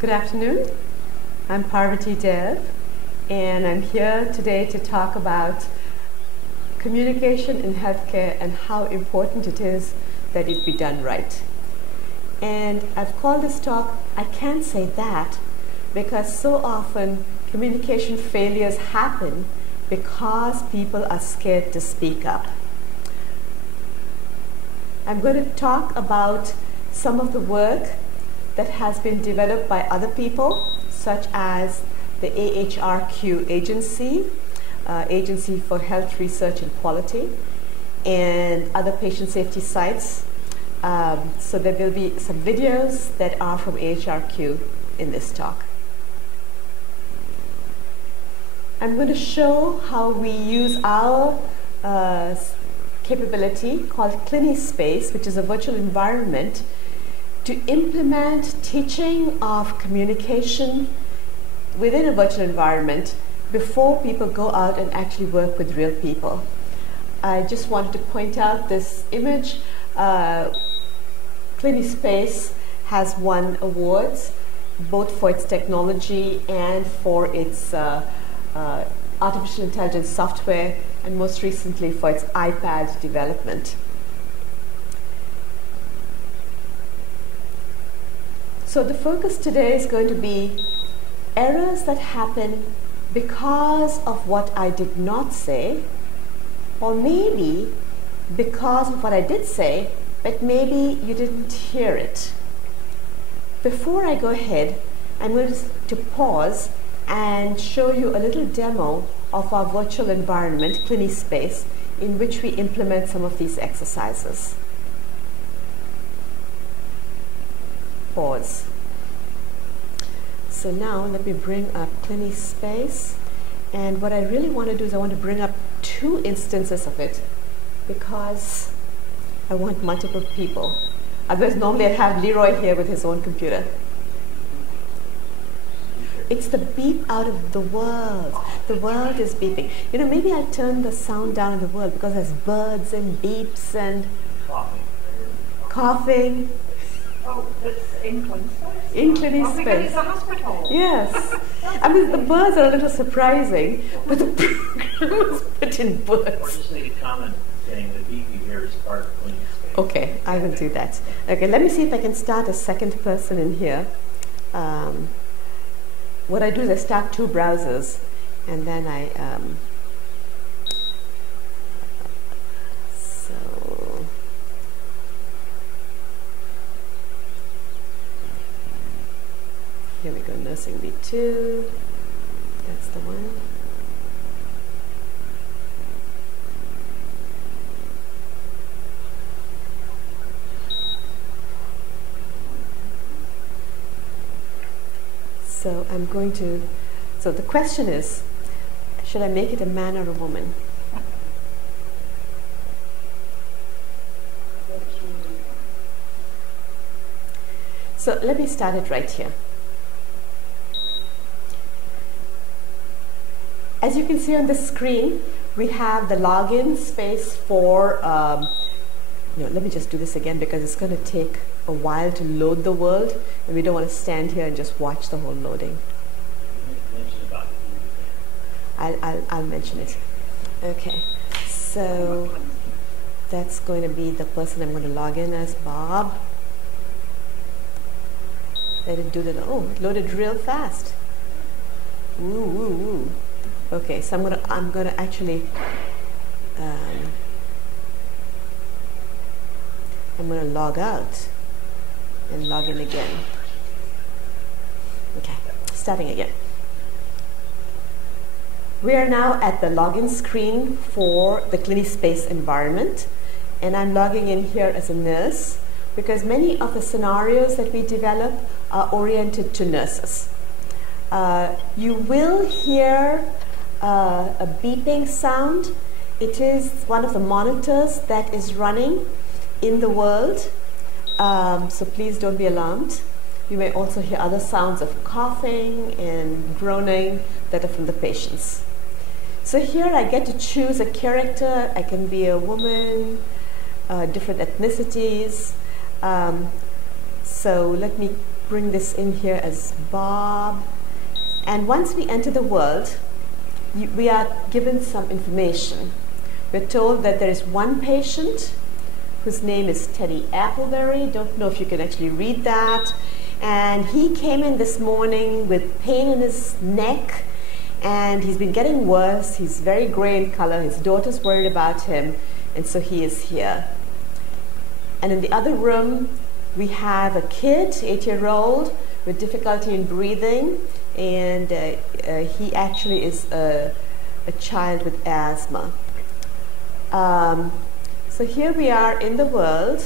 Good afternoon. I'm Parvati Dev, and I'm here today to talk about communication in healthcare and how important it is that it be done right. And I've called this talk, I Can't Say That, because so often communication failures happen because people are scared to speak up. I'm going to talk about some of the work that has been developed by other people, such as the AHRQ agency, Agency for Health Research and Quality, and other patient safety sites. So there will be some videos that are from AHRQ in this talk. I'm going to show how we use our capability called CliniSpace, which is a virtual environment, to implement teaching of communication within a virtual environment before people go out and actually work with real people. I just wanted to point out this image. CliniSpace has won awards both for its technology and for its artificial intelligence software, and most recently for its iPad development. So the focus today is going to be errors that happen because of what I did not say, or maybe because of what I did say, but maybe you didn't hear it. Before I go ahead, I'm going to pause and show you a little demo of our virtual environment, CliniSpace, in which we implement some of these exercises. Pause. So now let me bring up CliniSpace, and what I really want to do is I want to bring up 2 instances of it because I want multiple people. Otherwise, normally I'd have Leroy here with his own computer. It's the beep out of the world. The world is beeping. You know, maybe I'll turn the sound down in the world because there's birds and beeps and coughing. Oh, it's in CliniSpace? In CliniSpace. Oh, because it's a hospital. Yes. I mean, the birds are a little surprising, but the program is put in birds. Or just make a comment saying the beep you hear is part of CliniSpace. Okay, I will do that. Okay, let me see if I can start a second person in here. What I do is I start 2 browsers, and then I so here we go, nursing B2, that's the one. So I'm going to, so the question is, should I make it a man or a woman? So let me start it right here. As you can see on the screen, we have the login space for, let me just do this again because it's going to take a while to load the world, and we don't want to stand here and just watch the whole loading. I'll mention it. Okay, so that's going to be the person I'm going to log in as, Bob. Let it do the, oh, it loaded real fast. Woo, woo, woo. Okay, so I'm going to actually I'm going to log out and log in again. Okay, starting again. We are now at the login screen for the CliniSpace environment, and I'm logging in here as a nurse because many of the scenarios that we develop are oriented to nurses. You will hear a beeping sound. It is one of the monitors that is running in the world. So please don't be alarmed. You may also hear other sounds of coughing and groaning that are from the patients. So here I get to choose a character. I can be a woman, different ethnicities. So let me bring this in here as Bob. And once we enter the world, we are given some information. We're told that there is one patient whose name is Teddy Appleberry. Don't know if you can actually read that. And he came in this morning with pain in his neck, and he's been getting worse. He's very gray in color. His daughter's worried about him, and so he is here. And in the other room, we have a kid, 8-year-old, with difficulty in breathing, and he actually is a child with asthma. So here we are in the world,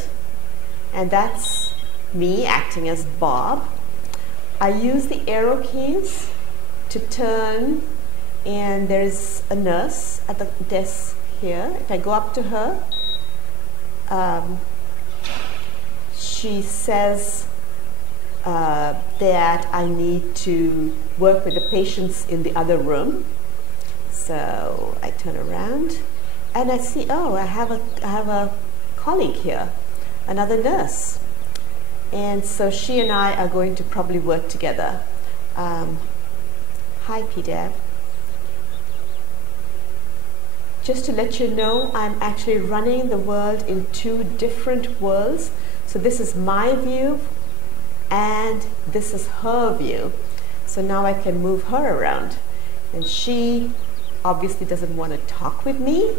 and that's me acting as Bob. I use the arrow keys to turn, and there's a nurse at the desk here. If I go up to her, she says that I need to work with the patients in the other room. So I turn around and I see, oh, I have a colleague here, another nurse. And so she and I are going to probably work together. Hi, P-Dev. Just to let you know, I'm actually running the world in 2 different worlds. So this is my view, and this is her view. So now I can move her around. And she obviously doesn't want to talk with me.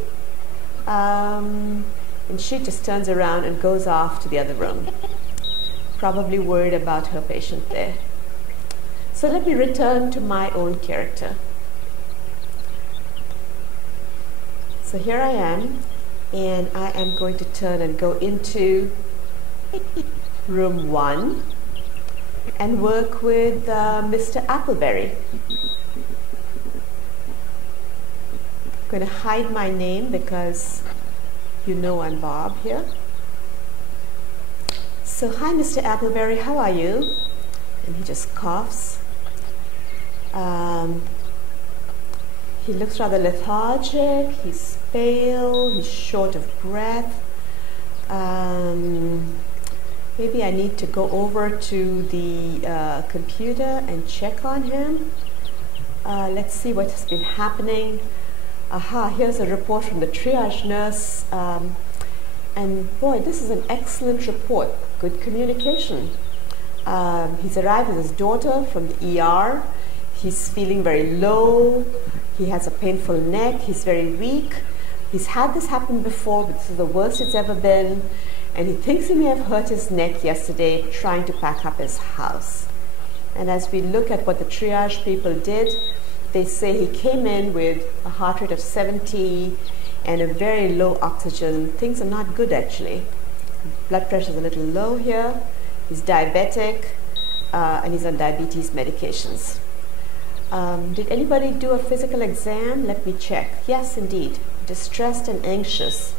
And she just turns around and goes off to the other room. Probably worried about her patient there. So let me return to my own character. So here I am, and I am going to turn and go into room 1 and work with Mr. Appleberry. I'm going to hide my name because you know I'm Bob here. So, hi, Mr. Appleberry, how are you? And he just coughs. He looks rather lethargic, he's pale, he's short of breath. Maybe I need to go over to the computer and check on him. Let's see what has been happening. Aha, here's a report from the triage nurse. And boy, this is an excellent report. Good communication. He's arrived with his daughter from the ER. He's feeling very low. He has a painful neck. He's very weak. He's had this happen before, but this is the worst it's ever been. And he thinks he may have hurt his neck yesterday trying to pack up his house. And as we look at what the triage people did, they say he came in with a heart rate of 70 and a very low oxygen. Things are not good, actually. Blood pressure is a little low here. He's diabetic, and he's on diabetes medications. Did anybody do a physical exam? Let me check. Yes, indeed. Distressed and anxious.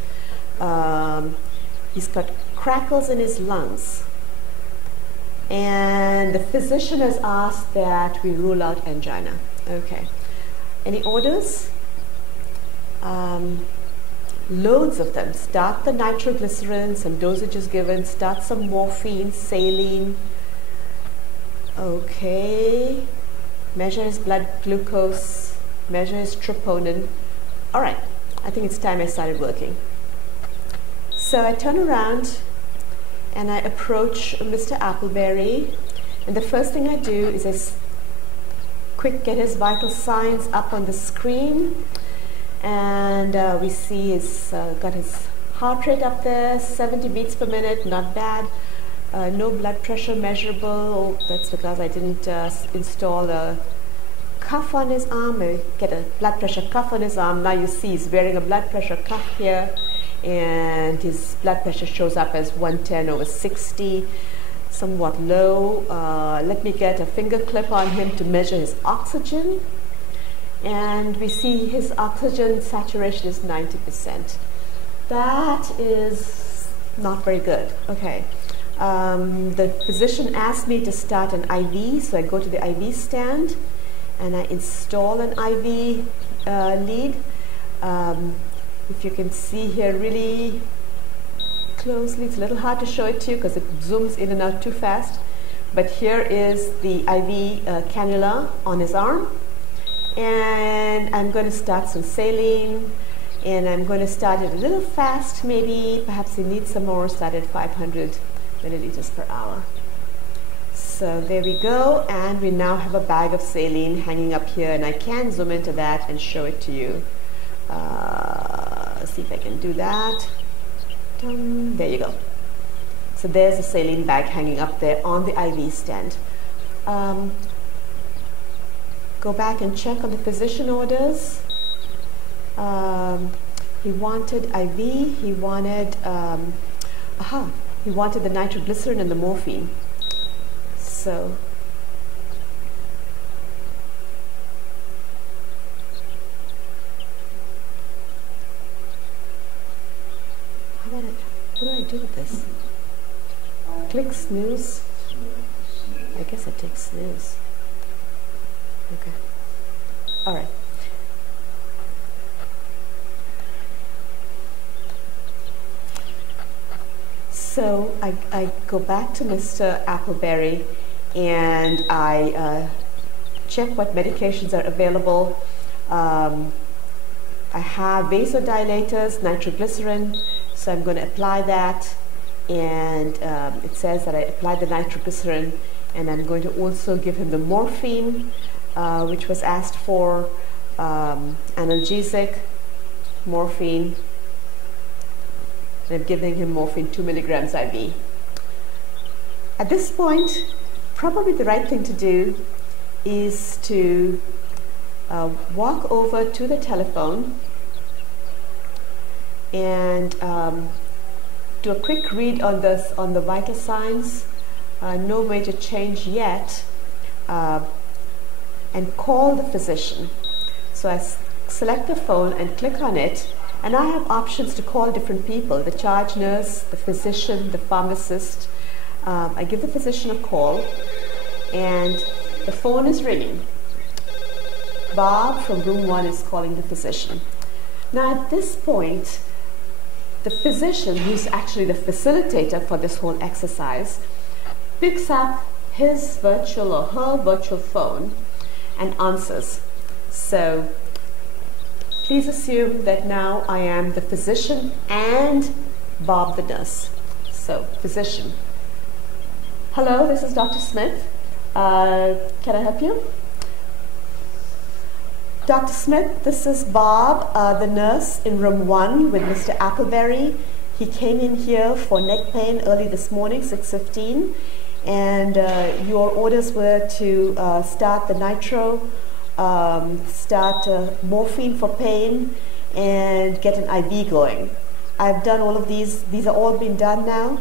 He's got crackles in his lungs. And the physician has asked that we rule out angina. Okay. Any orders? Loads of them. Start the nitroglycerin, some dosages given. Start some morphine, saline. Okay. Measure his blood glucose. Measure his troponin. All right. I think it's time I started working. So I turn around and I approach Mr. Appleberry, and the first thing I do is I get his vital signs up on the screen, and we see he's got his heart rate up there, 70 beats per minute, not bad. No blood pressure measurable. That's because I didn't install a cuff on his arm. I get a blood pressure cuff on his arm. Now you see he's wearing a blood pressure cuff here, and his blood pressure shows up as 110/60, somewhat low. Let me get a finger clip on him to measure his oxygen, and we see his oxygen saturation is 90%. That is not very good. Okay. The physician asked me to start an IV, so I go to the IV stand and I install an IV lead. If you can see here really closely, it's a little hard to show it to you because it zooms in and out too fast, but here is the IV cannula on his arm, and I'm going to start some saline, and I'm going to start it a little fast, maybe, perhaps he needs some more, start at 500 milliliters per hour. So there we go, and we now have a bag of saline hanging up here, and I can zoom into that and show it to you. See if I can do that. There you go. So there's a saline bag hanging up there on the IV stand. Go back and check on the physician orders. He wanted IV, he wanted the nitroglycerin and the morphine. So what do I do with this? Click snooze. I guess I take snooze. Okay. All right. So I go back to Mr. Appleberry and I check what medications are available. I have vasodilators, nitroglycerin, so I'm going to apply that, and it says that I applied the nitroglycerin, and I'm going to also give him the morphine, which was asked for, analgesic, morphine, and I'm giving him morphine 2 milligrams IV. At this point, probably the right thing to do is to walk over to the telephone and do a quick read on this, on the vital signs, no major change yet, and call the physician. So I select the phone and click on it, and I have options to call different people, the charge nurse, the physician, the pharmacist. I give the physician a call, and the phone is ringing. Bob from room 1 is calling the physician. Now at this point, the physician, who's actually the facilitator for this whole exercise, picks up his virtual or her virtual phone and answers. So please assume that now I am the physician and Bob the nurse. So physician. Hello, this is Dr. Smith. Can I help you? Dr. Smith, this is Bob, the nurse in room 1 with Mr. Appleberry. He came in here for neck pain early this morning, 6:15, and your orders were to start the nitro, start morphine for pain, and get an IV going. I've done all of these. These are all being done now.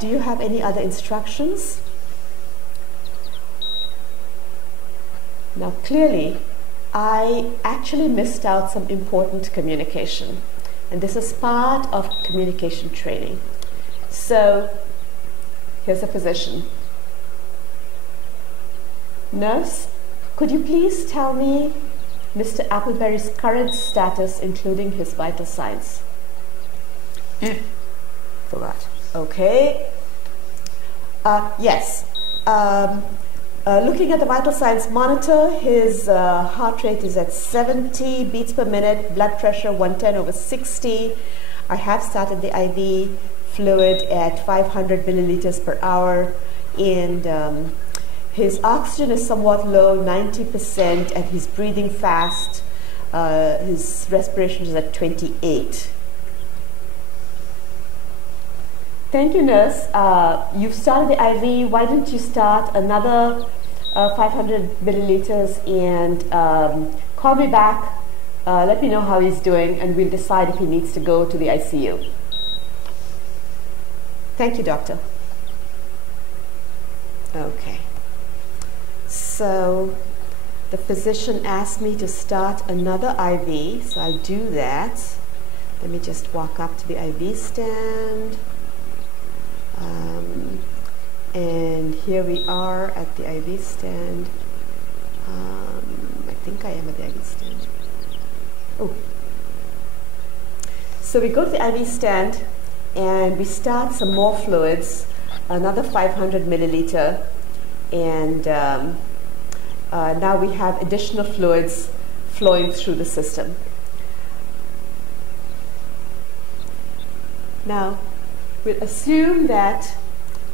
Do you have any other instructions? Now clearly, I actually missed out some important communication, and this is part of communication training. So here's a physician. Nurse, could you please tell me Mr. Appleberry's current status, including his vital signs? Forgot. Okay. Yes. Looking at the vital signs monitor, his heart rate is at 70 beats per minute, blood pressure 110/60. I have started the IV fluid at 500 milliliters per hour, and his oxygen is somewhat low, 90%, and he's breathing fast. His respiration is at 28. Thank you, nurse. You've started the IV. Why don't you start another 500 milliliters and call me back, let me know how he's doing, and we'll decide if he needs to go to the ICU. Thank you, doctor. Okay. So the physician asked me to start another IV, so I'll do that. Let me just walk up to the IV stand. And here we are at the IV stand. I think I am at the IV stand. Oh. So we go to the IV stand and we start some more fluids. another 500 milliliter, and now we have additional fluids flowing through the system. Now, we'll assume that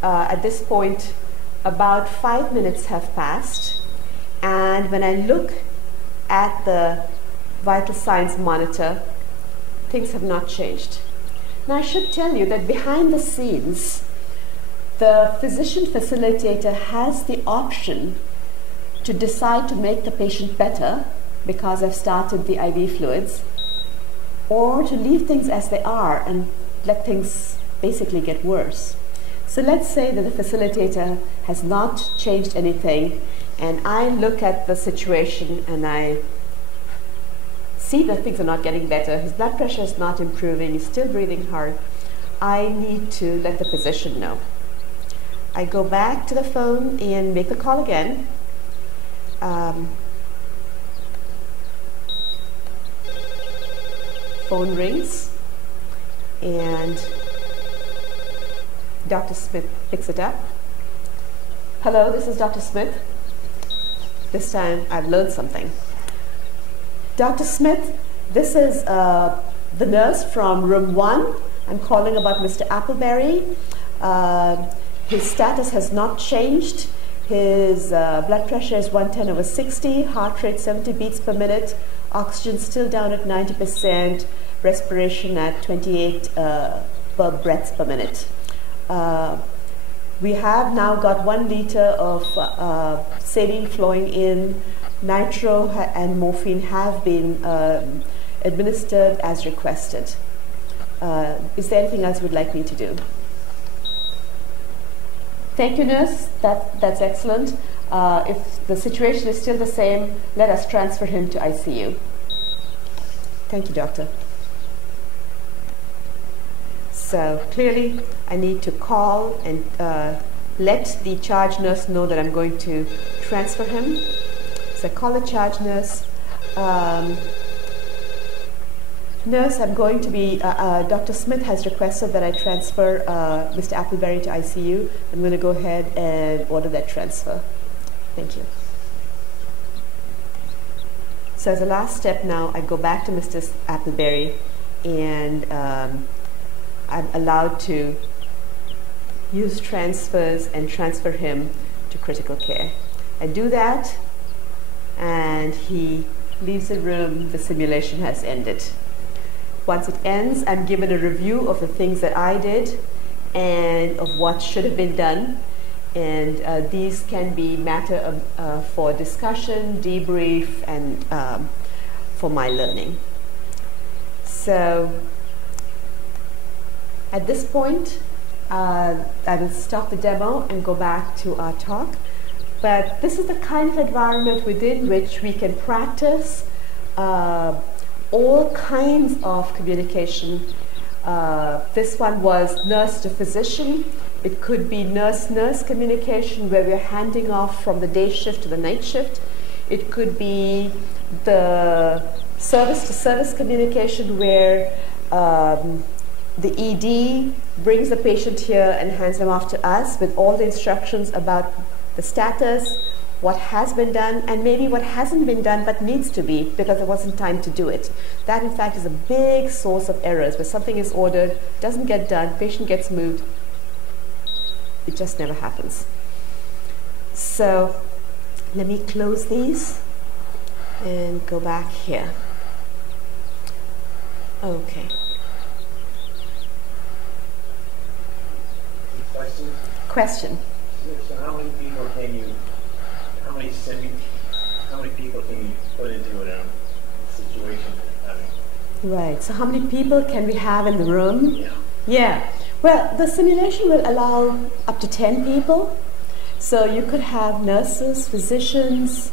at this point about 5 minutes have passed, and when I look at the vital signs monitor, things have not changed. Now, I should tell you that behind the scenes, the physician facilitator has the option to decide to make the patient better because I've started the IV fluids, or to leave things as they are and let things basically get worse. So let's say that the facilitator has not changed anything, and I look at the situation and I see that things are not getting better, his blood pressure is not improving, he's still breathing hard. I need to let the physician know. I go back to the phone and make the call again. Phone rings, and Dr. Smith picks it up. Hello, this is Dr. Smith. This time I've learned something. Dr. Smith, this is the nurse from room 1. I'm calling about Mr. Appleberry. His status has not changed. His blood pressure is 110/60, heart rate 70 beats per minute, oxygen still down at 90%, respiration at 28 breaths per minute. We have now got 1 liter of saline flowing in. Nitro and morphine have been administered as requested. Is there anything else you would like me to do? Thank you, nurse. That's excellent. If the situation is still the same, let us transfer him to ICU. Thank you, doctor. So clearly, I need to call and let the charge nurse know that I'm going to transfer him. So I call the charge nurse. Nurse, I'm going to be, Dr. Smith has requested that I transfer Mr. Appleberry to ICU. I'm going to go ahead and order that transfer. Thank you. So as a last step now, I go back to Mr. Appleberry, and I'm allowed to use transfers and transfer him to critical care. I do that, and he leaves the room. The simulation has ended. Once it ends, I'm given a review of the things that I did and of what should have been done. And these can be matter for discussion, debrief, and for my learning. So at this point, I will stop the demo and go back to our talk. But this is the kind of environment within which we can practice all kinds of communication. This one was nurse to physician. It could be nurse-nurse communication, where we're handing off from the day shift to the night shift. It could be the service-to-service communication, where the ED brings the patient here and hands them off to us with all the instructions about the status, what has been done, and maybe what hasn't been done but needs to be because there wasn't time to do it. That, in fact, is a big source of errors, where something is ordered, doesn't get done, patient gets moved. It just never happens. So let me close these and go back here. Okay. Question. So how many people can you put into a situation? Right. So how many people can we have in the room? Yeah. Yeah. Well, the simulation will allow up to 10 people. So you could have nurses, physicians,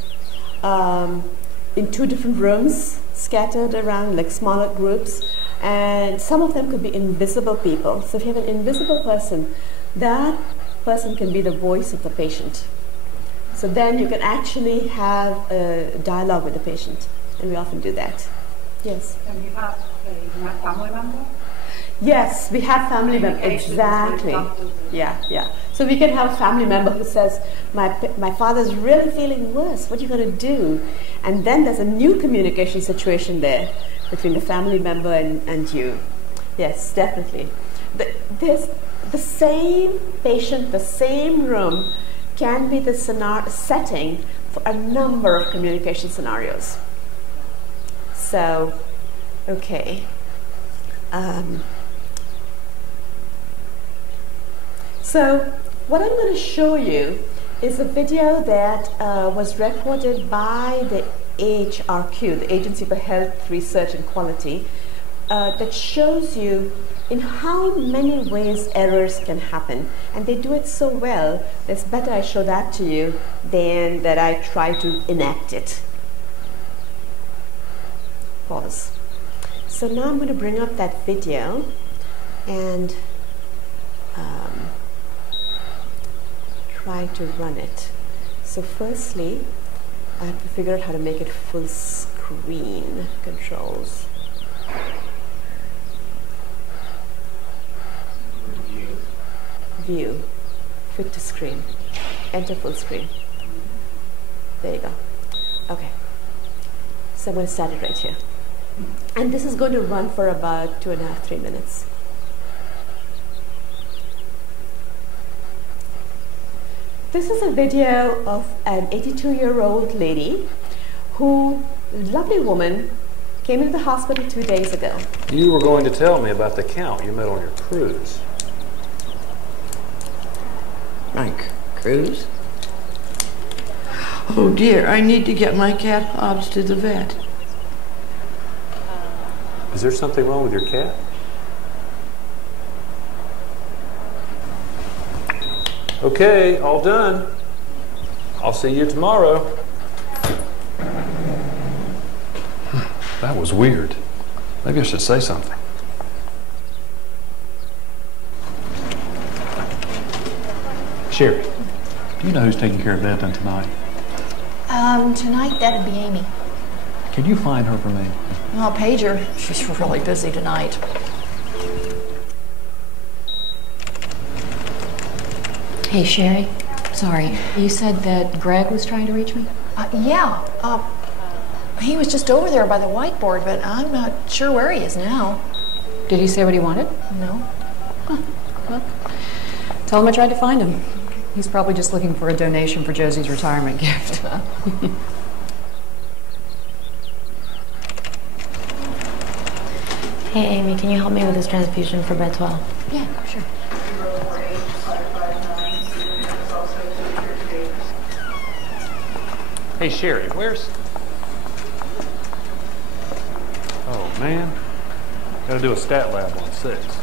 in 2 different rooms, scattered around like smaller groups. And some of them could be invisible people. So if you have an invisible person, that person can be the voice of the patient. So then you can actually have a dialogue with the patient. And we often do that. Yes? Can you have a family member? Yes, we have family members. Patients with Exactly. doctors. Yeah. So we can have a family member who says, my father's really feeling worse. What are you going to do? And then there's a new communication situation there between the family member and you. Yes, definitely. There's the same patient, the same room can be the setting for a number of communication scenarios. So, okay. So what I'm going to show you is a video that was recorded by the AHRQ, the Agency for Health Research and Quality, that shows you in how many ways errors can happen. And they do it so well, it's better I show that to you than that I try to enact it. Pause. So now I'm going to bring up that video and try to run it. So firstly, I have to figure out how to make it full screen. Controls. View. Fit to screen. Enter full screen. There you go. Okay. So I'm going to start it right here. And this is going to run for about 2.5, 3 minutes. This is a video of an 82-year-old lady who, lovely woman, came into the hospital 2 days ago. You were going to tell me about the count you met on your cruise. Mike, cruise? Oh dear, I need to get my cat Hobbs to the vet. Is there something wrong with your cat? Okay, all done. I'll see you tomorrow. That was weird. Maybe I should say something. Sherry, do you know who's taking care of Ethan tonight? Tonight that'd be Amy. Could you find her for me? I'll page her. She's really busy tonight. Hey, Sherry. Sorry, you said that Greg was trying to reach me? Yeah. He was just over there by the whiteboard, but I'm not sure where he is now. Did he say what he wanted? No. Huh. Well, tell him I tried to find him. He's probably just looking for a donation for Josie's retirement gift. Hey, Amy, can you help me with this transfusion for bed 12? Yeah, sure. Hey, Sherry, where's... Oh, man. Gotta do a stat lab on 6.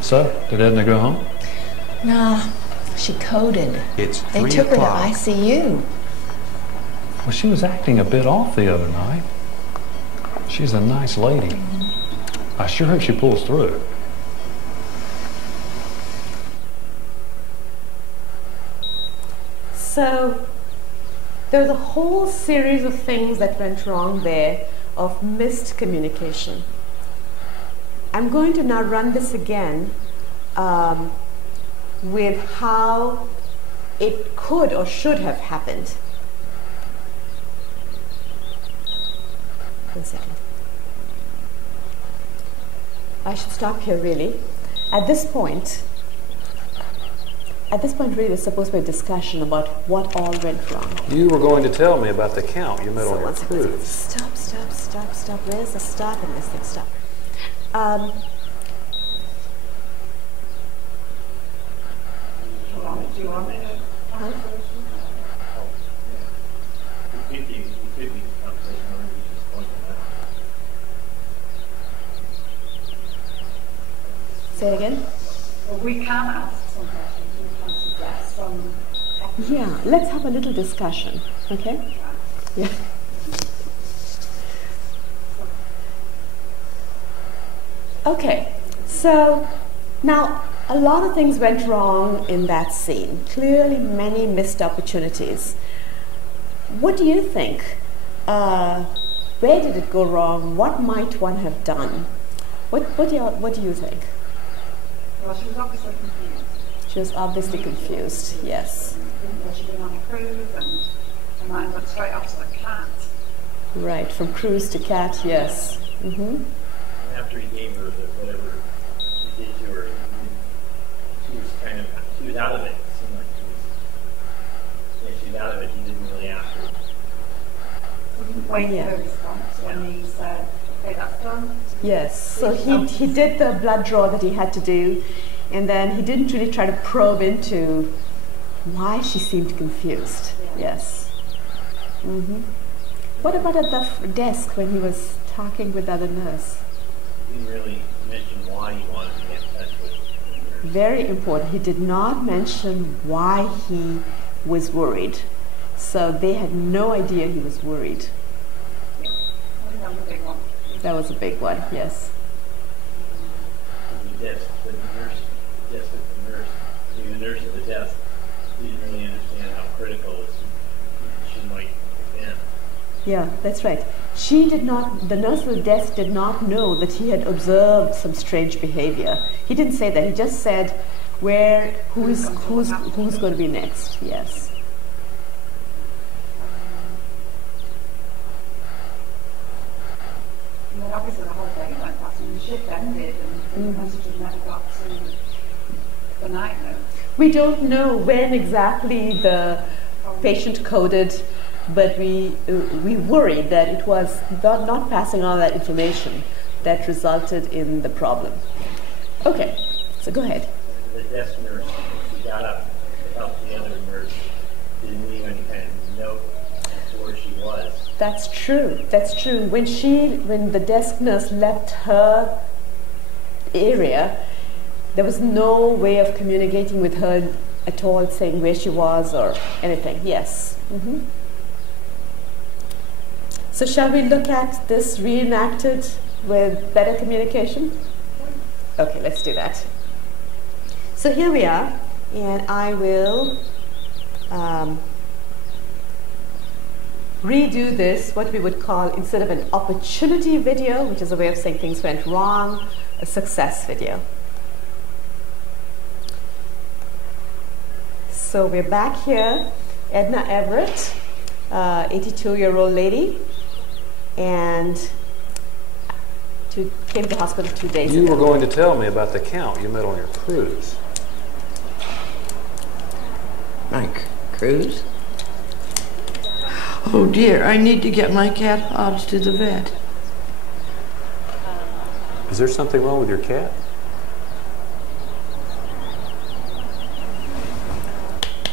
So, did Edna go home? Nah, she coded. It's They took her to ICU. Well, she was acting a bit off the other night. She's a nice lady. I sure hope she pulls through. So there's a whole series of things that went wrong there of missed communication. I'm going to now run this again with how it could or should have happened. 1 second. I should stop here really. At this point really there's supposed to be a discussion about what all went wrong. You were going to tell me about the count you met on your 1 second. cruise. Stop. Where's the stop in this thing? Stop. Do you want me to? Huh? You could use the conversation or you just point it out. Say it again? Well, we can ask some questions. We can suggest some. Yeah, let's have a little discussion, okay? Yeah. Okay, so now A lot of things went wrong in that scene. Clearly many missed opportunities. What do you think? Where did it go wrong? What might one have done? What do you think? Well, she was obviously confused. She was obviously confused, yes. Didn't know she'd been on a cruise and then went straight off to the cat. Right, from cruise to cat, yes. And after he gave her whatever he did to her, she was out of it. It seemed like she was out of it. He didn't really ask her. He didn't wait for her response when he said, okay, that's done. Yes, so he did the blood draw that he had to do, and then he didn't really try to probe into why she seemed confused. Yes. What about at the desk when he was talking with the other nurse? He didn't really mention why he wanted to get in touch with her. Very important. He did not mention why he was worried. So they had no idea he was worried. That was a big one. That was a big one, yes. The nurse at the desk didn't really understand how critical she might have been. Yeah, that's right. The nurse at the desk did not know that he had observed some strange behavior. He didn't say that. He just said, who's going to be next? Yes. And then obviously the whole thing went past and the shift ended and the messages never got to the night nurse. We don't know when exactly the patient coded, but we worried that it was not passing on that information that resulted in the problem. Okay, so go ahead. The desk nurse, she got up to help the other nurse, didn't leave any kind of note as to where she was. That's true. That's true. When the desk nurse left her area, there was no way of communicating with her at all, saying where she was or anything. Yes. So shall we look at this reenacted with better communication? Okay, let's do that. So here we are, and I will redo this, what we would call, instead of an opportunity video, which is a way of saying things went wrong, a success video. So we're back here, Edna Everett, 82-year-old lady, and came to the hospital 2 days ago. You were going to tell me about the count you met on your cruise. Mike, cruise? Oh dear, I need to get my cat Hobbs to the vet. Is there something wrong with your cat?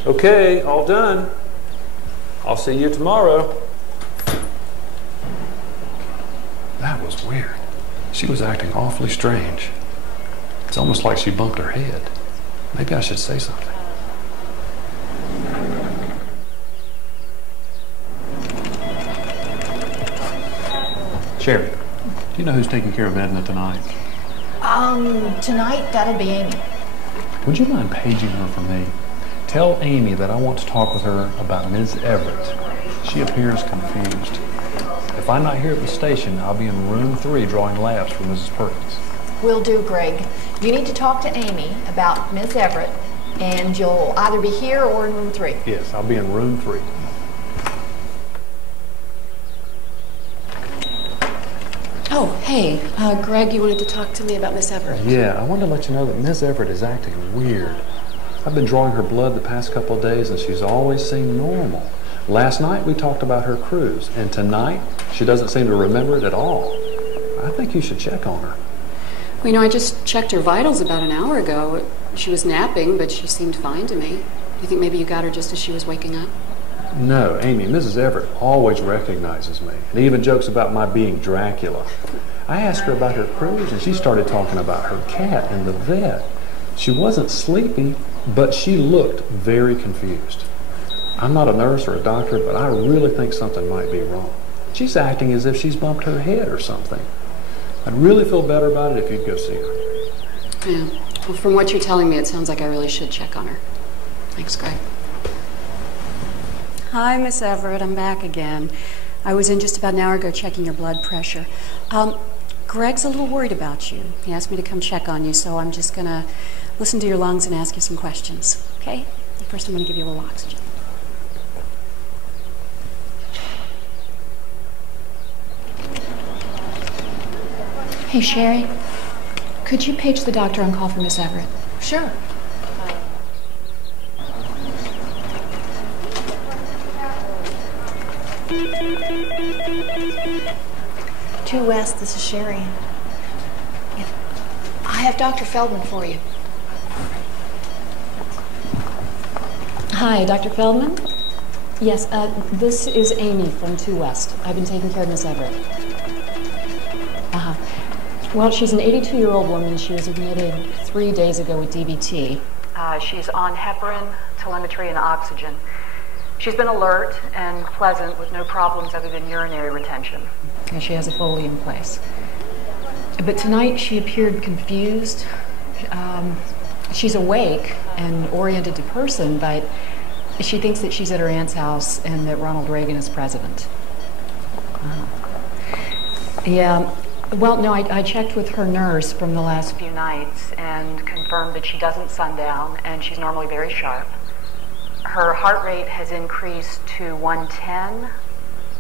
Okay, all done. I'll see you tomorrow. That was weird. She was acting awfully strange. It's almost like she bumped her head. Maybe I should say something. Sherry, do you know who's taking care of Edna tonight? Tonight, that'll be Amy. Would you mind paging her for me? Tell Amy that I want to talk with her about Ms. Everett. She appears confused. If I'm not here at the station, I'll be in room 3 drawing labs for Mrs. Perkins. Will do, Greg. You need to talk to Amy about Miss Everett, and you'll either be here or in room 3. Yes, I'll be in room 3. Oh, hey, Greg, you wanted to talk to me about Miss Everett. Yeah, I wanted to let you know that Ms. Everett is acting weird. I've been drawing her blood the past couple of days, and she's always seemed normal. Last night we talked about her cruise, and tonight she doesn't seem to remember it at all. I think you should check on her. Well, you know, I just checked her vitals about an hour ago. She was napping, but she seemed fine to me. Do you think maybe you got her just as she was waking up? No, Amy, Mrs. Everett always recognizes me, and even jokes about my being Dracula. I asked her about her cruise, and she started talking about her cat and the vet. She wasn't sleepy, but she looked very confused. I'm not a nurse or a doctor, but I really think something might be wrong. She's acting as if she's bumped her head or something. I'd really feel better about it if you'd go see her. Yeah. Well, from what you're telling me, it sounds like I really should check on her. Thanks, Greg. Hi, Miss Everett. I'm back again. I was in just about an hour ago checking your blood pressure. Greg's a little worried about you. He asked me to come check on you, so I'm just going to listen to your lungs and ask you some questions, okay? First, I'm going to give you a little oxygen. Hey, Sherry, could you page the doctor on call for Miss Everett? Sure. 2 West, this is Sherry. I have Dr. Feldman for you. Hi, Dr. Feldman? Yes, this is Amy from 2 West. I've been taking care of Miss Everett. Well, she's an 82-year-old woman. She was admitted 3 days ago with DVT. She's on heparin, telemetry, and oxygen. She's been alert and pleasant with no problems other than urinary retention. And she has a Foley in place. But tonight she appeared confused. She's awake and oriented to person, but she thinks that she's at her aunt's house and that Ronald Reagan is president. Yeah. Well, no, I checked with her nurse from the last few nights and confirmed that she doesn't sundown and she's normally very sharp. Her heart rate has increased to 110.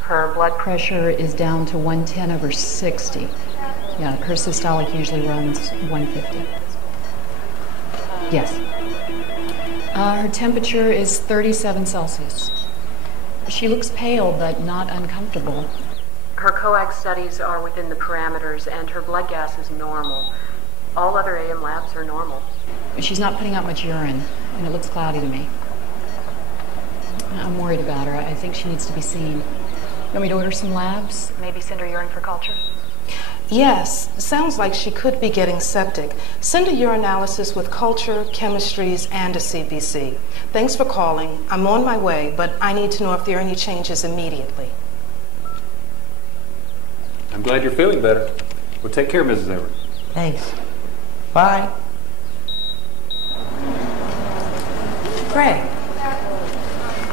Her blood pressure is down to 110/60. Yeah, her systolic usually runs 150. Yes. Her temperature is 37 Celsius. She looks pale but not uncomfortable. Her coag studies are within the parameters and her blood gas is normal. All other AM labs are normal. She's not putting out much urine and it looks cloudy to me. I'm worried about her. I think she needs to be seen. You want me to order some labs? Maybe send her urine for culture? Yes, sounds like she could be getting septic. Send a urinalysis with culture, chemistries, and a CBC. Thanks for calling. I'm on my way, but I need to know if there are any changes immediately. I'm glad you're feeling better. Well, take care, Mrs. Everett. Thanks. Bye. Greg,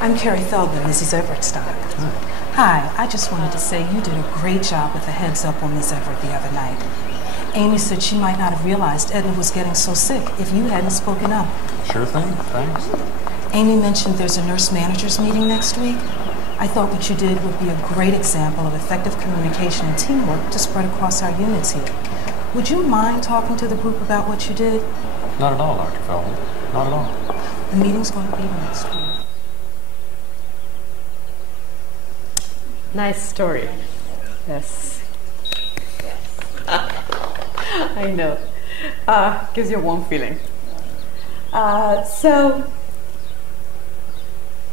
I'm Carrie Feldman, Mrs. Everett's doctor. Hi, I just wanted to say you did a great job with the heads up on Miss Everett the other night. Amy said she might not have realized Edna was getting so sick if you hadn't spoken up. Sure thing, thanks. Amy mentioned there's a nurse managers meeting next week. I thought what you did would be a great example of effective communication and teamwork to spread across our units here. Would you mind talking to the group about what you did? Not at all, Dr. Feldman. Not at all. The meeting's going to be next week. Nice story. Yes. I know. Gives you a warm feeling. So,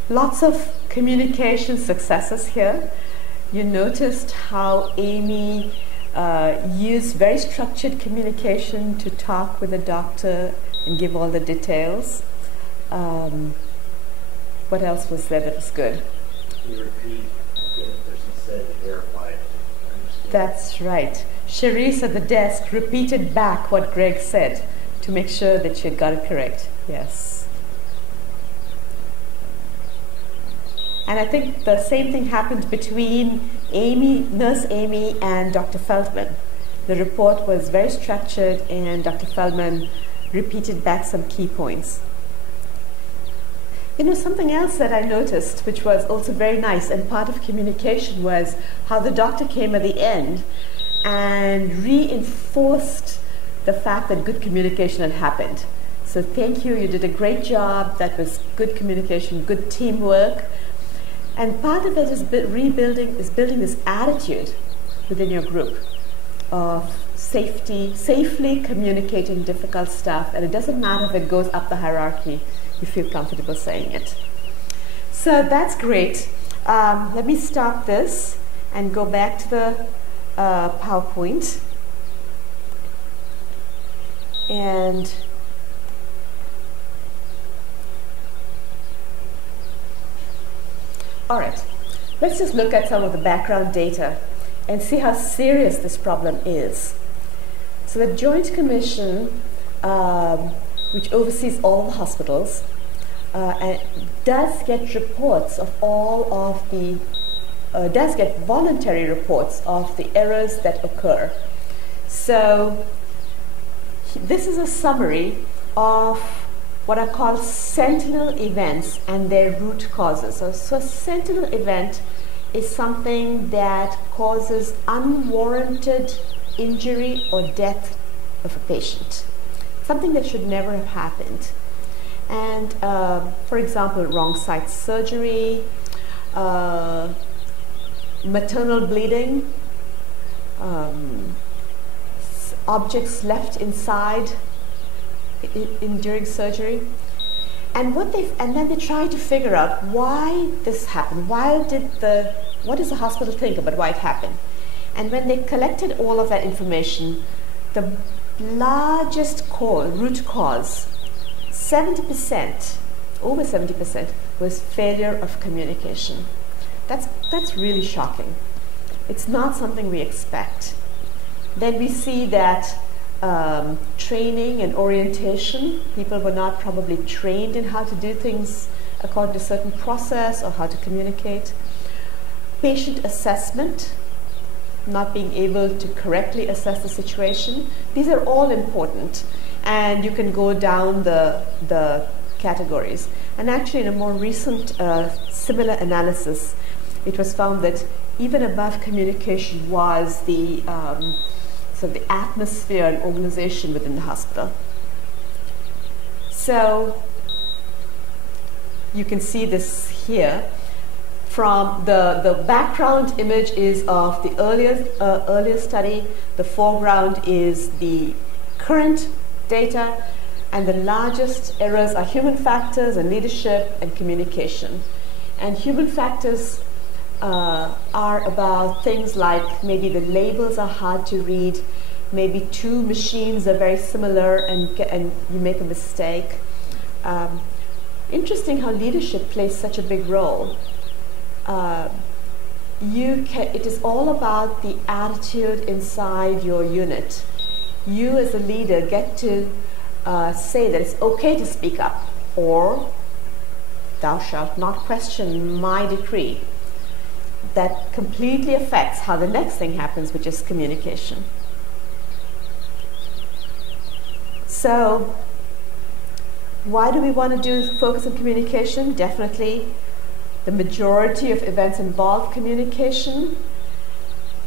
lots of communication successes here. You noticed how Amy used very structured communication to talk with the doctor and give all the details. What else was there that was good? You repeat what the other person said to verify it. That's right. Cherise at the desk repeated back what Greg said to make sure that she had got it correct. Yes. And I think the same thing happened between Nurse Amy and Dr. Feldman. The report was very structured and Dr. Feldman repeated back some key points. You know, something else that I noticed, which was also very nice and part of communication, was how the doctor came at the end and reinforced the fact that good communication had happened. So thank you, you did a great job, that was good communication, good teamwork. And part of it is building this attitude within your group of safely communicating difficult stuff, and it doesn't matter if it goes up the hierarchy, you feel comfortable saying it. So that's great. Let me stop this and go back to the PowerPoint. And all right, let's just look at some of the background data and see how serious this problem is. So the Joint Commission which oversees all the hospitals, and does get reports of all of the, does get voluntary reports of the errors that occur. So this is a summary of what are called sentinel events and their root causes. So a sentinel event is something that causes unwarranted injury or death of a patient, something that should never have happened. And for example, wrong site surgery, maternal bleeding, objects left inside during surgery, and then they try to figure out why this happened. What does the hospital think about why it happened? And when they collected all of that information, the largest root cause, 70%, over 70%, was failure of communication. That's really shocking. It's not something we expect. Then we see that training and orientation, people were not probably trained in how to do things according to a certain process or how to communicate. Patient assessment, not being able to correctly assess the situation. These are all important, and you can go down the categories. And actually, in a more recent similar analysis, it was found that even above communication was the atmosphere and organization within the hospital. So you can see this here. From the background image is of the earlier study, the foreground is the current data, and the largest errors are human factors and leadership and communication. And human factors are about things like maybe the labels are hard to read, maybe two machines are very similar and you make a mistake. Interesting how leadership plays such a big role. It is all about the attitude inside your unit. You as a leader get to say that it's okay to speak up, or thou shalt not question my decree. That completely affects how the next thing happens, which is communication. So why do we want to focus on communication? Definitely the majority of events involve communication.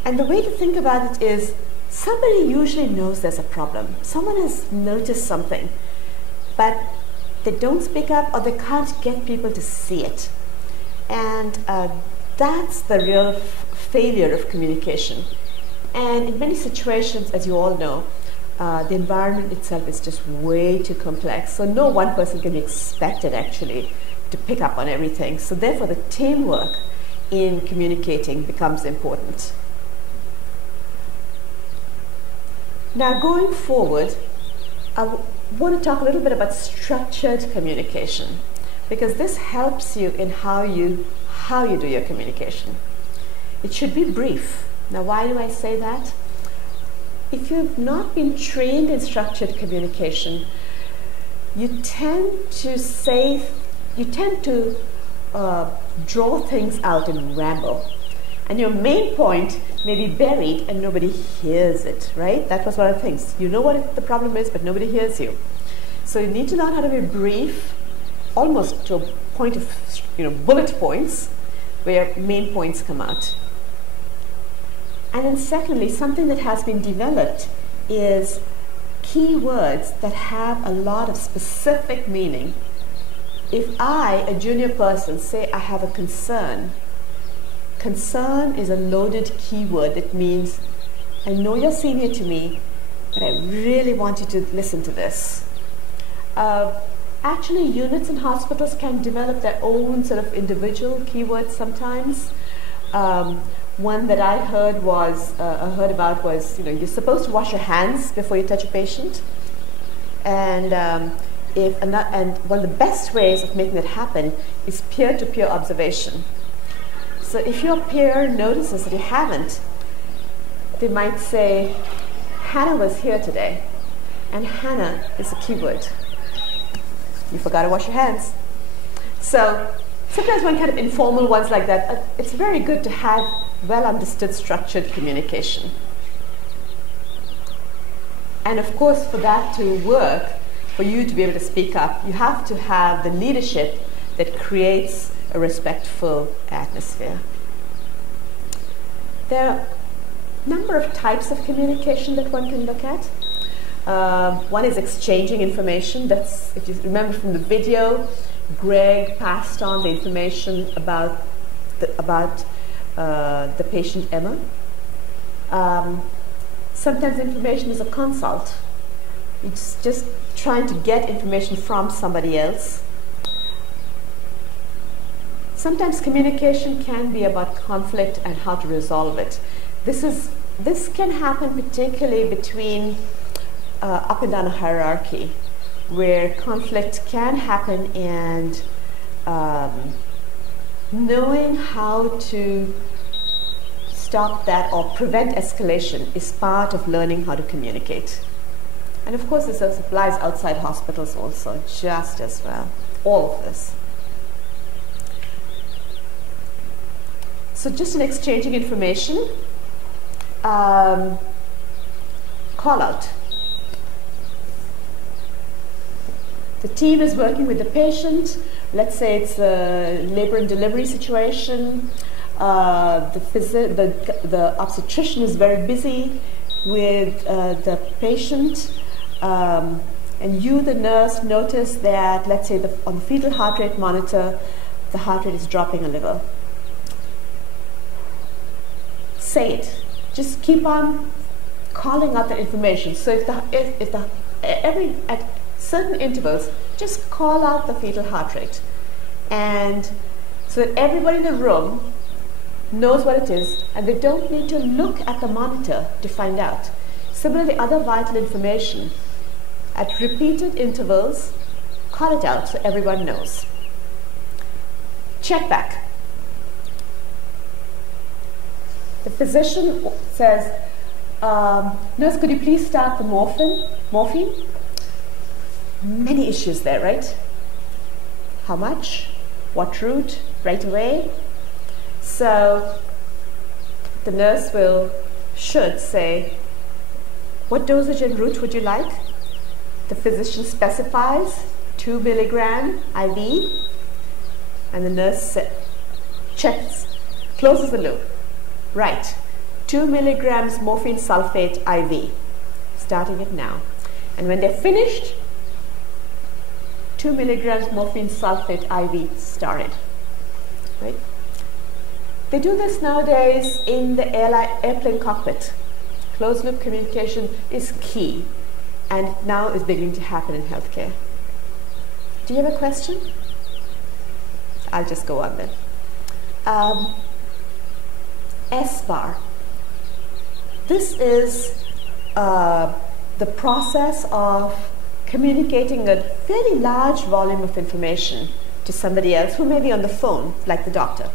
And the way to think about it is somebody usually knows there's a problem. Someone has noticed something, but they don't speak up or they can't get people to see it. And that's the real failure of communication. And in many situations, as you all know, the environment itself is just way too complex. So no one person can be expected actually to pick up on everything. So therefore the teamwork in communicating becomes important. Now going forward, I want to talk a little bit about structured communication, because this helps you in how you do your communication. It should be brief. Now why do I say that? If you've not been trained in structured communication, you tend to draw things out and ramble. And your main point may be buried and nobody hears it, right? That was one of the things. You know what the problem is, but nobody hears you. So you need to learn how to be brief, almost to a point of bullet points, where main points come out. And then secondly, something that has been developed is keywords that have a lot of specific meaning. If I, a junior person, say I have a concern, concern is a loaded keyword that means I know you're senior to me, but I really want you to listen to this. Actually, units and hospitals can develop their own sort of individual keywords sometimes. One that I heard about was, you're supposed to wash your hands before you touch a patient, and one of the best ways of making that happen is peer-to-peer observation. So if your peer notices that you haven't, they might say, Hannah was here today, and Hannah is a keyword. You forgot to wash your hands. So sometimes when kind of informal ones like that, it's very good to have well understood structured communication. And of course, for that to work, for you to be able to speak up, you have to have the leadership that creates a respectful atmosphere. There are a number of types of communication that one can look at. One is exchanging information. That's, if you remember from the video, Greg passed on the information about the patient Emma. Sometimes information is a consult. It's just trying to get information from somebody else. Sometimes communication can be about conflict and how to resolve it. This can happen particularly between up and down a hierarchy, where conflict can happen, and knowing how to stop that or prevent escalation is part of learning how to communicate. And of course, this applies outside hospitals also, just as well. All of this. So just in exchanging information, call out. The team is working with the patient. Let's say it's a labor and delivery situation. The obstetrician is very busy with the patient, and you, the nurse, notice that, let's say, on the fetal heart rate monitor, the heart rate is dropping a little. Say it. Just keep on calling out the information. So at certain intervals, just call out the fetal heart rate, and so that everybody in the room knows what it is, and they don't need to look at the monitor to find out. Similarly, other vital information, at repeated intervals, call it out so everyone knows. Check back. The physician says, nurse, could you please start the morphine? Many issues there, right? How much? What route? Right away? So the nurse should say, what dosage and route would you like? The physician specifies 2 milligram IV, and the nurse checks, closes the loop. Right, 2 milligrams morphine sulfate IV, starting it now. And when they're finished, 2 milligrams morphine sulfate IV started, right? They do this nowadays in the airplane cockpit. Closed loop communication is key, and now is beginning to happen in healthcare. Do you have a question? I'll just go on then. S-bar. This is the process of communicating a fairly large volume of information to somebody else who may be on the phone, like the doctor.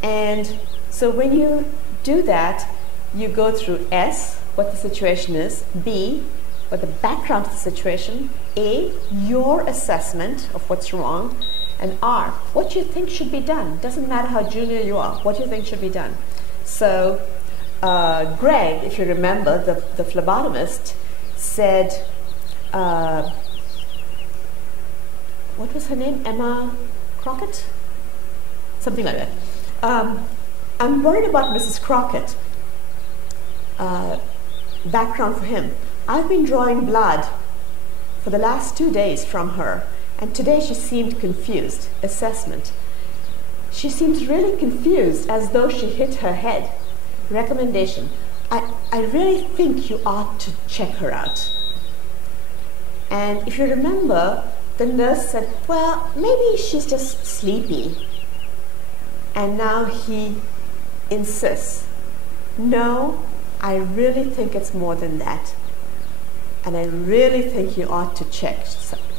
And so when you do that, you go through S, what the situation is, B, what the background of the situation, A, your assessment of what's wrong, and R, what you think should be done. Doesn't matter how junior you are, what you think should be done. So Greg, if you remember, the phlebotomist, said, what was her name? Emma Crockett? Something like that. I'm worried about Mrs. Crockett. Background for him. I've been drawing blood for the last 2 days from her, and today she seemed confused. Assessment. She seems really confused, as though she hit her head. Recommendation. I really think you ought to check her out. And if you remember, the nurse said, well, maybe she's just sleepy. And now he insists, no, I really think it's more than that. And I really think you ought to check.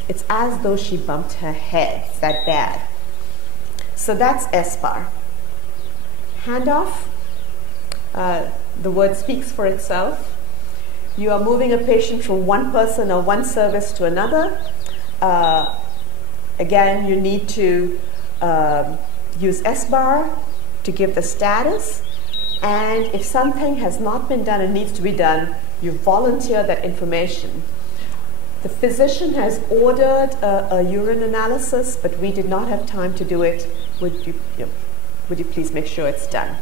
It's as though she bumped her head. It's that bad. So that's S-bar. Handoff. The word speaks for itself. you are moving a patient from one person or one service to another. Again, you need to use S-bar to give the status, and if something has not been done and needs to be done, you volunteer that information. The physician has ordered a urine analysis, but we did not have time to do it. Would you please make sure it's done?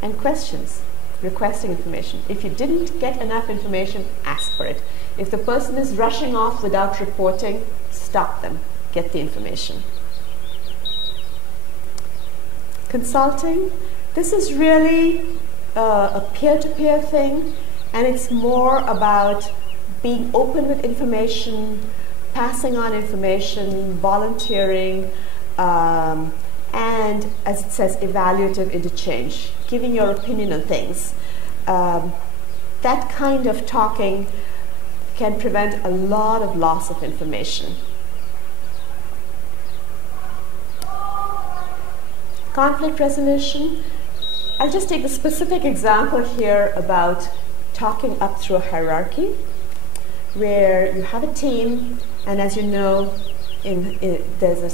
And questions, requesting information. If you didn't get enough information, ask for it. If the person is rushing off without reporting, stop them, get the information. Consulting, this is really a peer-to-peer thing, and it's more about being open with information, passing on information, volunteering, and, as it says, evaluative interchange, giving your opinion on things. That kind of talking can prevent a lot of loss of information. Conflict resolution. I'll just take a specific example here about talking up through a hierarchy, where you have a team, and as you know, there's a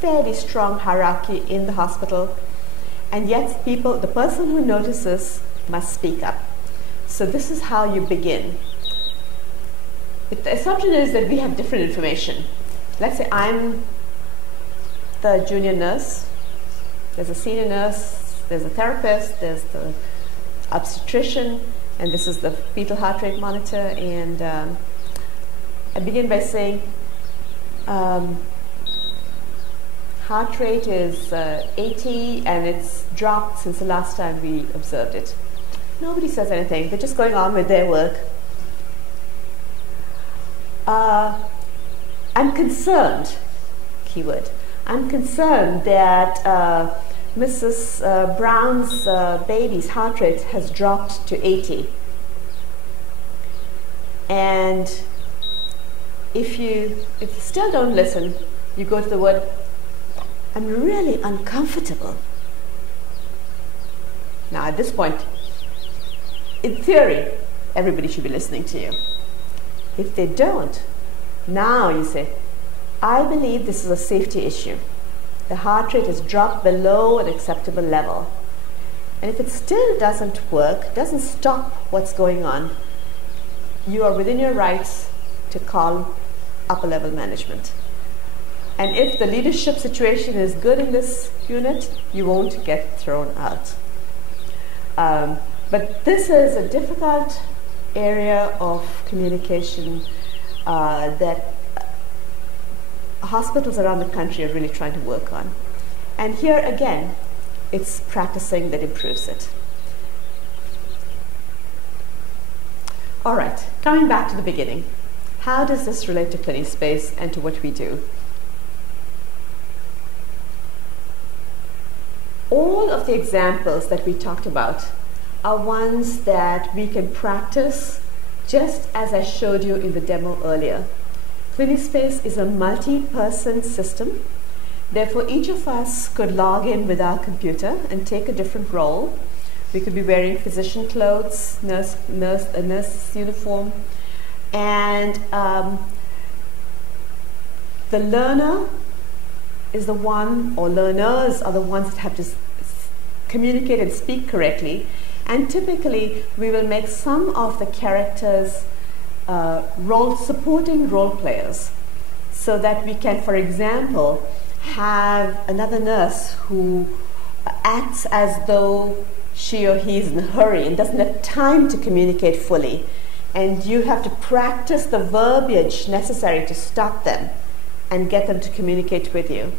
fairly strong hierarchy in the hospital, and yet the person who notices must speak up. So this is how you begin. If the assumption is that we have different information. Let's say I'm the junior nurse, there's a senior nurse, there's a therapist, there's the obstetrician, and this is the fetal heart rate monitor, and I begin by saying heart rate is 80 and it's dropped since the last time we observed it. Nobody says anything, they're just going on with their work. I'm concerned, keyword, I'm concerned that Mrs. Brown's baby's heart rate has dropped to 80. And if you still don't listen, you go to the word, I'm really uncomfortable. Now at this point, in theory, everybody should be listening to you. If they don't, now you say, I believe this is a safety issue. The heart rate has dropped below an acceptable level. And if it still doesn't work, doesn't stop what's going on, you are within your rights to call upper level management. And if the leadership situation is good in this unit, you won't get thrown out. But this is a difficult area of communication that hospitals around the country are really trying to work on. And here again, it's practicing that improves it. All right, coming back to the beginning. How does this relate to CliniSpace and to what we do? All of the examples that we talked about are ones that we can practice just as I showed you in the demo earlier. CliniSpace is a multi-person system. Therefore, each of us could log in with our computer and take a different role. We could be wearing physician clothes, a nurse uniform, and the learner is the one, or learners are the ones that have to communicate and speak correctly. And typically, we will make some of the characters supporting role players, so that we can, for example, have another nurse who acts as though she or he is in a hurry and doesn't have time to communicate fully. And you have to practice the verbiage necessary to stop them and get them to communicate with you.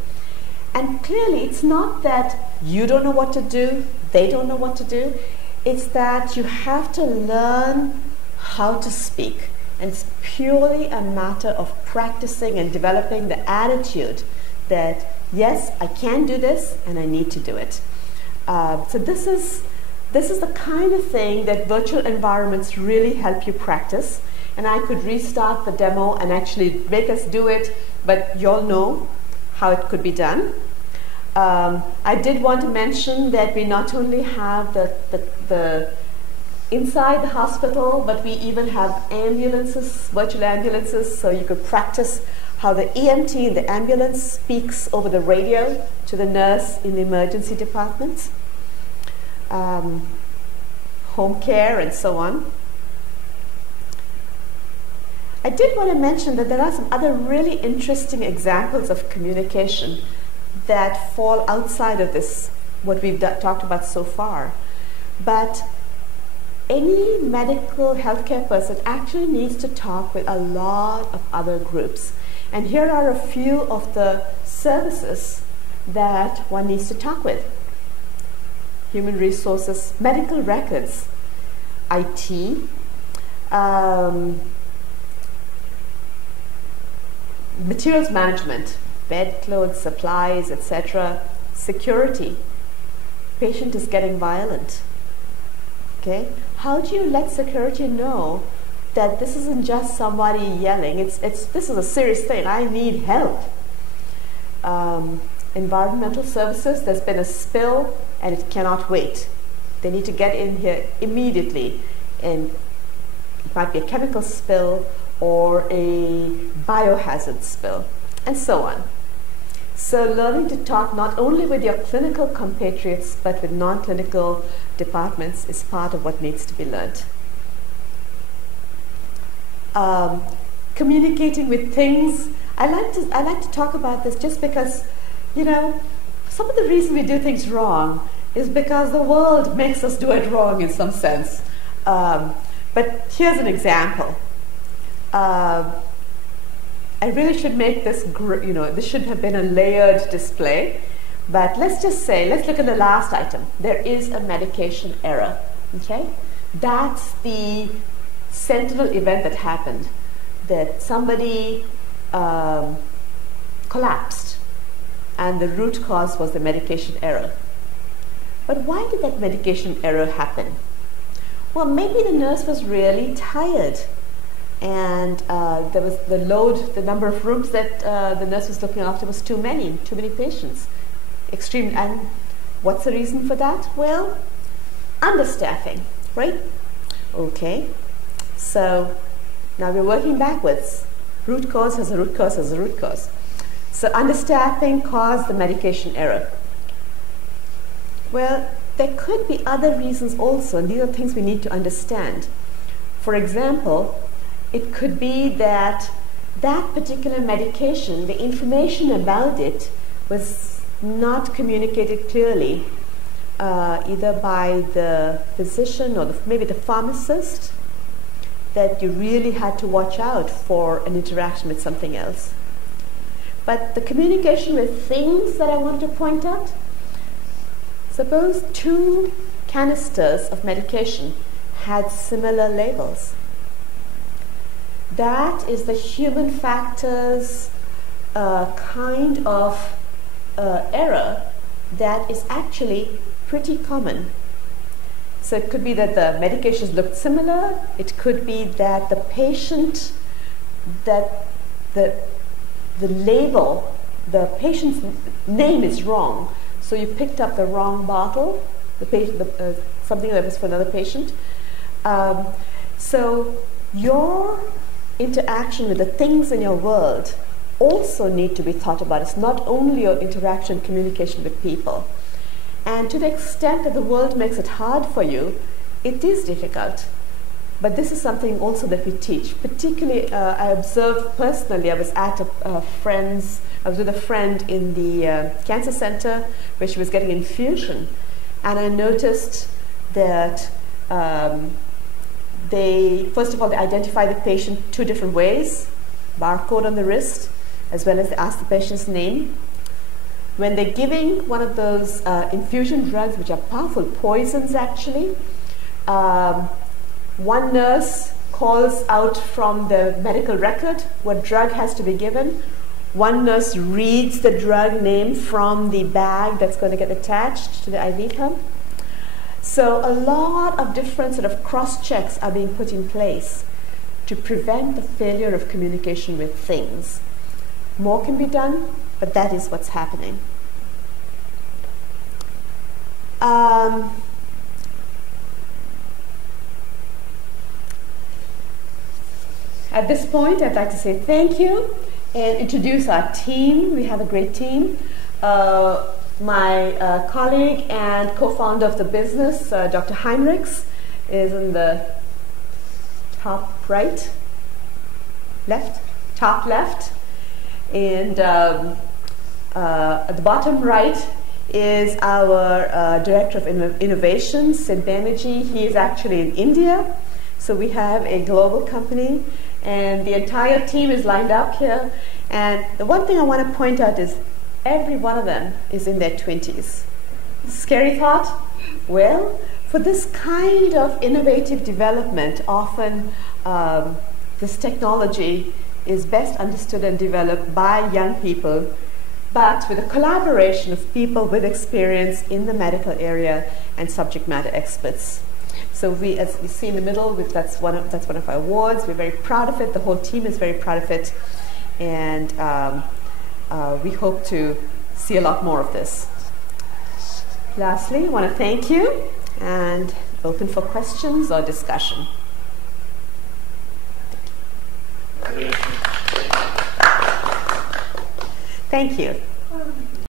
And clearly, it's not that you don't know what to do, they don't know what to do. It's that you have to learn how to speak. And it's purely a matter of practicing and developing the attitude that, yes, I can do this and I need to do it. So this is the kind of thing that virtual environments really help you practice. And I could restart the demo and actually make us do it, but you all know how it could be done. I did want to mention that we not only have the inside the hospital, but we even have ambulances, virtual ambulances, so you could practice how the EMT in the ambulance speaks over the radio to the nurse in the emergency department, home care, and so on. I did want to mention that there are some other really interesting examples of communication that fall outside of this, what we've talked about so far. But any medical healthcare person actually needs to talk with a lot of other groups. And here are a few of the services that one needs to talk with. Human resources, medical records, IT, materials management, bed clothes, supplies, etc., security. Patient is getting violent. Okay? How do you let security know that this isn't just somebody yelling? This is a serious thing. I need help. Environmental services, there's been a spill and it cannot wait. They need to get in here immediately. And it might be a chemical spill or a biohazard spill, and so on. So learning to talk not only with your clinical compatriots but with non-clinical departments is part of what needs to be learned. Communicating with things. I like to talk about this just because, you know, some of the reason we do things wrong is because the world makes us do it wrong in some sense. But here's an example. I really should make this, this should have been a layered display, but let's just say, let's look at the last item. There is a medication error, okay? That's the sentinel event that happened, that somebody collapsed, and the root cause was the medication error. But why did that medication error happen? Well, maybe the nurse was really tired, and there was the number of rooms that the nurse was looking after was too many patients. Extreme. And what's the reason for that? Well, understaffing, right? Okay. So now we're working backwards. Root cause has a root cause has a root cause. So understaffing caused the medication error. Well, there could be other reasons also, and these are things we need to understand. For example, it could be that that particular medication, the information about it was not communicated clearly, either by the physician or maybe the pharmacist, that you really had to watch out for an interaction with something else. But the communication with things that I want to point out, suppose 2 canisters of medication had similar labels. That is the human factors kind of error that is actually pretty common. So it could be that the medications looked similar. It could be that the patient, that the label, the patient's name is wrong. So you picked up the wrong bottle, something that was for another patient. So your interaction with the things in your world also need to be thought about. It's not only your interaction, communication with people. And to the extent that the world makes it hard for you, it is difficult. But this is something also that we teach. Particularly, I observed personally, I was at I was with a friend in the cancer center where she was getting infusion. And I noticed that first of all, they identify the patient 2 different ways, barcode on the wrist, as well as they ask the patient's name. When they're giving one of those infusion drugs, which are powerful poisons actually, one nurse calls out from the medical record what drug has to be given. One nurse reads the drug name from the bag that's going to get attached to the IV pump. So a lot of different sort of cross-checks are being put in place to prevent the failure of communication with things. More can be done, but that is what's happening. At this point, I'd like to say thank you and introduce our team. We have a great team. My colleague and co-founder of the business, Dr. Heinrichs, is in the top left. And at the bottom right is our Director of Innovation, Sid Banerjee. He is actually in India. So we have a global company, and the entire team is lined up here. And the one thing I want to point out is every one of them is in their 20s. Scary thought? Well, for this kind of innovative development, often this technology is best understood and developed by young people, but with a collaboration of people with experience in the medical area and subject matter experts. So we, as you see in the middle, that's one of our awards. We're very proud of it. The whole team is very proud of it, and we hope to see a lot more of this. Lastly, I want to thank you and open for questions or discussion. Thank you.